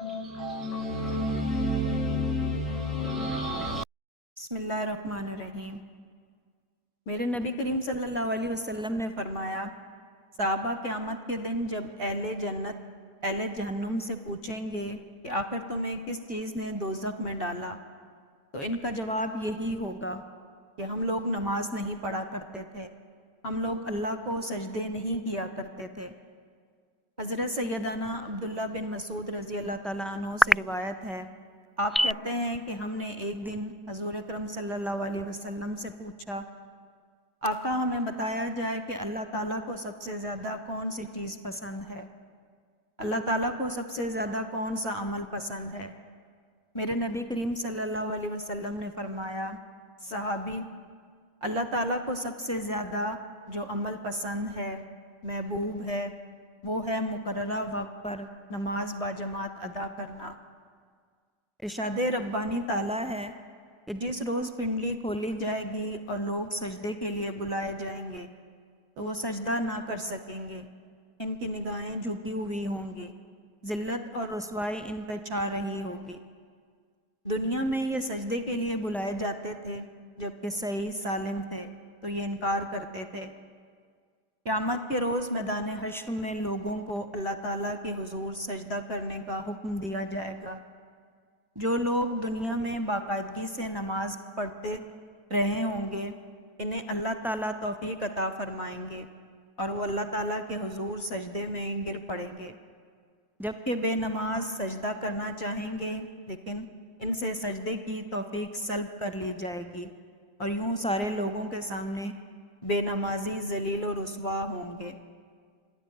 بسم اللہ الرحمن الرحیم۔ میرے نبی کریم صلی اللہ علیہ وسلم نے فرمایا، صحابہ قیامت کے دن جب اہل جنت اہل جہنم سے پوچھیں گے کہ آخر تمہیں کس چیز نے دوزخ میں ڈالا، تو ان کا جواب یہی ہوگا کہ ہم لوگ نماز نہیں پڑھا کرتے تھے، ہم لوگ اللہ کو سجدے نہیں کیا کرتے تھے۔ حضرت سیدنا عبداللہ بن مسعود رضی اللہ تعالیٰ عنہ سے روایت ہے، آپ کہتے ہیں کہ ہم نے ایک دن حضور اکرم صلی اللہ علیہ وسلم سے پوچھا، آقا ہمیں بتایا جائے کہ اللہ تعالیٰ کو سب سے زیادہ کون سی چیز پسند ہے؟ اللہ تعالیٰ کو سب سے زیادہ کون سا عمل پسند ہے؟ میرے نبی کریم صلی اللہ علیہ وسلم نے فرمایا، صحابی، اللہ تعالیٰ کو سب سے زیادہ جو عمل پسند ہے، محبوب ہے، وہ ہے مقررہ وقت پر نماز باجماعت ادا کرنا۔ ارشاد ربانی تعالیٰ ہے کہ جس روز پنڈلی کھولی جائے گی اور لوگ سجدے کے لیے بلائے جائیں گے تو وہ سجدہ نہ کر سکیں گے، ان کی نگاہیں جھکی ہوئی ہوں گی، ذلت اور رسوائی ان پہ چھا رہی ہوگی۔ دنیا میں یہ سجدے کے لیے بلائے جاتے تھے، جبکہ صحیح سالم تھے تو یہ انکار کرتے تھے۔ قیامت کے روز میدان حشر میں لوگوں کو اللہ تعالیٰ کے حضور سجدہ کرنے کا حکم دیا جائے گا۔ جو لوگ دنیا میں باقاعدگی سے نماز پڑھتے رہے ہوں گے، انہیں اللہ تعالیٰ توفیق عطا فرمائیں گے اور وہ اللہ تعالیٰ کے حضور سجدے میں گر پڑیں گے، جبکہ بے نماز سجدہ کرنا چاہیں گے لیکن ان سے سجدے کی توفیق سلب کر لی جائے گی اور یوں سارے لوگوں کے سامنے بے نمازی ذلیل و رسوا ہوں گے۔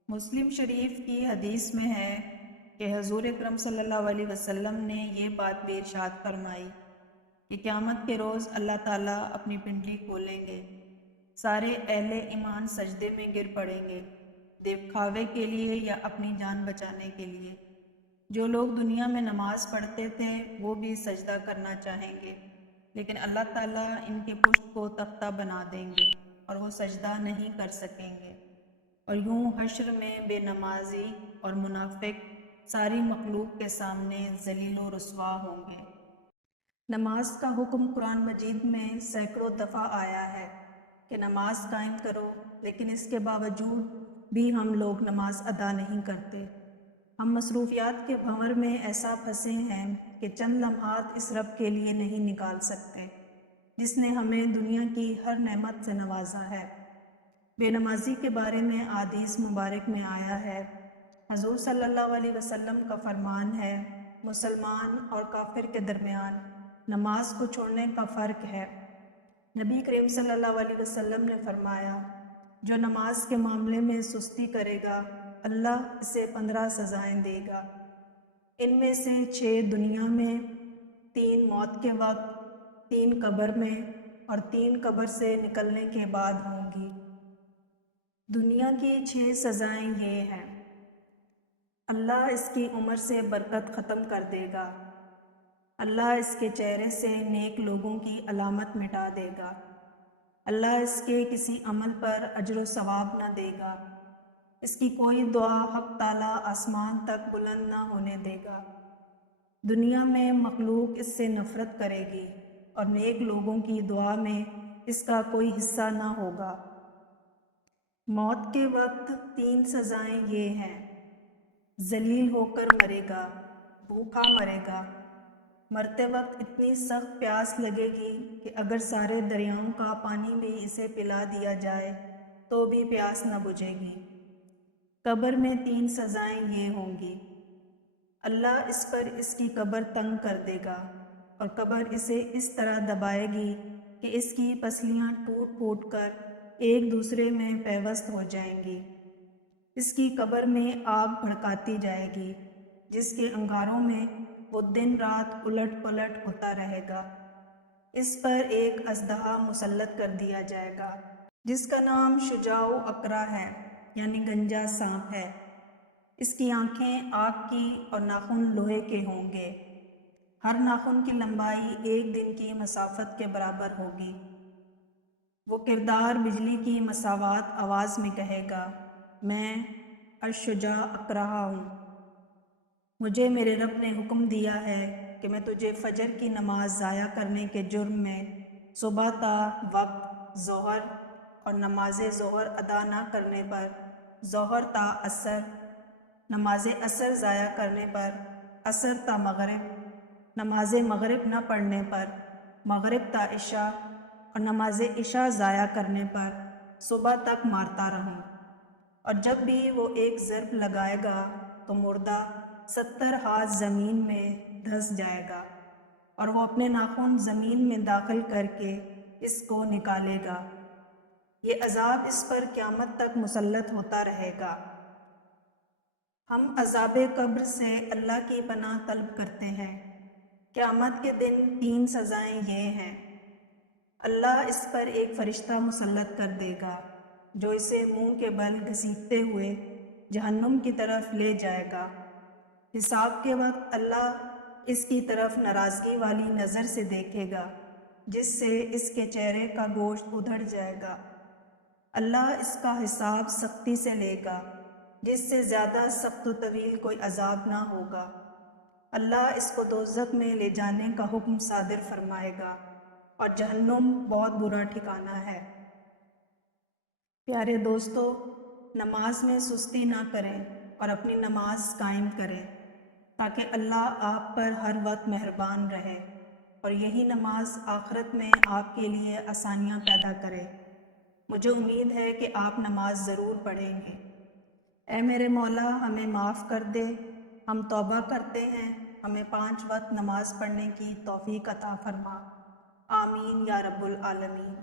مسلم شریف کی حدیث میں ہے کہ حضور اکرم صلی اللہ علیہ وسلم نے یہ بات بھی ارشاد فرمائی کہ قیامت کے روز اللہ تعالیٰ اپنی پنڈلی کھولیں گے، سارے اہل ایمان سجدے میں گر پڑیں گے، دکھاوے کے لیے یا اپنی جان بچانے کے لیے۔ جو لوگ دنیا میں نماز پڑھتے تھے وہ بھی سجدہ کرنا چاہیں گے، لیکن اللہ تعالیٰ ان کے پشت کو تختہ بنا دیں گے اور وہ سجدہ نہیں کر سکیں گے، اور یوں حشر میں بے نمازی اور منافق ساری مخلوق کے سامنے ذلیل و رسوا ہوں گے۔ نماز کا حکم قرآن مجید میں سینکڑوں دفعہ آیا ہے کہ نماز قائم کرو، لیکن اس کے باوجود بھی ہم لوگ نماز ادا نہیں کرتے۔ ہم مصروفیات کے بھنور میں ایسا پھنسے ہیں کہ چند لمحات اس رب کے لیے نہیں نکال سکتے جس نے ہمیں دنیا کی ہر نعمت سے نوازا ہے۔ بے نمازی کے بارے میں احادیث مبارک میں آیا ہے، حضور صلی اللہ علیہ وسلم کا فرمان ہے، مسلمان اور کافر کے درمیان نماز کو چھوڑنے کا فرق ہے۔ نبی کریم صلی اللہ علیہ وسلم نے فرمایا، جو نماز کے معاملے میں سستی کرے گا اللہ اسے 15 سزائیں دے گا۔ ان میں سے 6 دنیا میں، 3 موت کے وقت، 3 قبر میں اور 3 قبر سے نکلنے کے بعد ہوں گی۔ دنیا کی 6 سزائیں یہ ہیں، اللہ اس کی عمر سے برکت ختم کر دے گا، اللہ اس کے چہرے سے نیک لوگوں کی علامت مٹا دے گا، اللہ اس کے کسی عمل پر اجر و ثواب نہ دے گا، اس کی کوئی دعا حق تعالیٰ آسمان تک بلند نہ ہونے دے گا، دنیا میں مخلوق اس سے نفرت کرے گی اور نیک لوگوں کی دعا میں اس کا کوئی حصہ نہ ہوگا۔ موت کے وقت 3 سزائیں یہ ہیں، ذلیل ہو کر مرے گا، بھوکا مرے گا، مرتے وقت اتنی سخت پیاس لگے گی کہ اگر سارے دریاؤں کا پانی بھی اسے پلا دیا جائے تو بھی پیاس نہ بجھے گی۔ قبر میں 3 سزائیں یہ ہوں گی، اللہ اس پر اس کی قبر تنگ کر دے گا اور قبر اسے اس طرح دبائے گی کہ اس کی پسلیاں ٹوٹ پھوٹ کر ایک دوسرے میں پیوست ہو جائیں گی۔ اس کی قبر میں آگ بھڑکاتی جائے گی جس کے انگاروں میں وہ دن رات الٹ پلٹ ہوتا رہے گا۔ اس پر ایک اژدہا مسلط کر دیا جائے گا جس کا نام شجاع و اقرا ہے، یعنی گنجا سانپ ہے۔ اس کی آنکھیں آگ کی اور ناخن لوہے کے ہوں گے، ہر ناخن کی لمبائی 1 دن کی مسافت کے برابر ہوگی۔ وہ کردار بجلی کی مساوات آواز میں کہے گا، میں الشجاع اقرا ہوں۔ مجھے میرے رب نے حکم دیا ہے کہ میں تجھے فجر کی نماز ضائع کرنے کے جرم میں صبح تا وقت ظہر اور نماز ظہر ادا نہ کرنے پر، ظہر تا عصر، نماز عصر ضائع کرنے پر، عصر تا مغرب، نماز مغرب نہ پڑھنے پر، مغرب تا عشاء اور نماز عشاء ضائع کرنے پر صبح تک مارتا رہوں۔ اور جب بھی وہ ایک ضرب لگائے گا تو مردہ 70 ہاتھ زمین میں دھس جائے گا، اور وہ اپنے ناخن زمین میں داخل کر کے اس کو نکالے گا۔ یہ عذاب اس پر قیامت تک مسلط ہوتا رہے گا۔ ہم عذاب قبر سے اللہ کی پناہ طلب کرتے ہیں۔ قیامت کے دن 3 سزائیں یہ ہیں۔ اللہ اس پر ایک فرشتہ مسلط کر دے گا جو اسے منہ کے بل گھسیٹتے ہوئے جہنم کی طرف لے جائے گا۔ حساب کے وقت اللہ اس کی طرف ناراضگی والی نظر سے دیکھے گا جس سے اس کے چہرے کا گوشت ادھڑ جائے گا۔ اللہ اس کا حساب سختی سے لے گا جس سے زیادہ سخت و طویل کوئی عذاب نہ ہوگا۔ اللہ اس کو دوزخ میں لے جانے کا حکم صادر فرمائے گا، اور جہنم بہت برا ٹھکانہ ہے۔ پیارے دوستو، نماز میں سستی نہ کریں اور اپنی نماز قائم کریں تاکہ اللہ آپ پر ہر وقت مہربان رہے اور یہی نماز آخرت میں آپ کے لیے آسانیاں پیدا کرے۔ مجھے امید ہے کہ آپ نماز ضرور پڑھیں گے۔ اے میرے مولا، ہمیں معاف کر دے، ہم توبہ کرتے ہیں، ہمیں 5 وقت نماز پڑھنے کی توفیق عطا فرما۔ آمین یا رب العالمین۔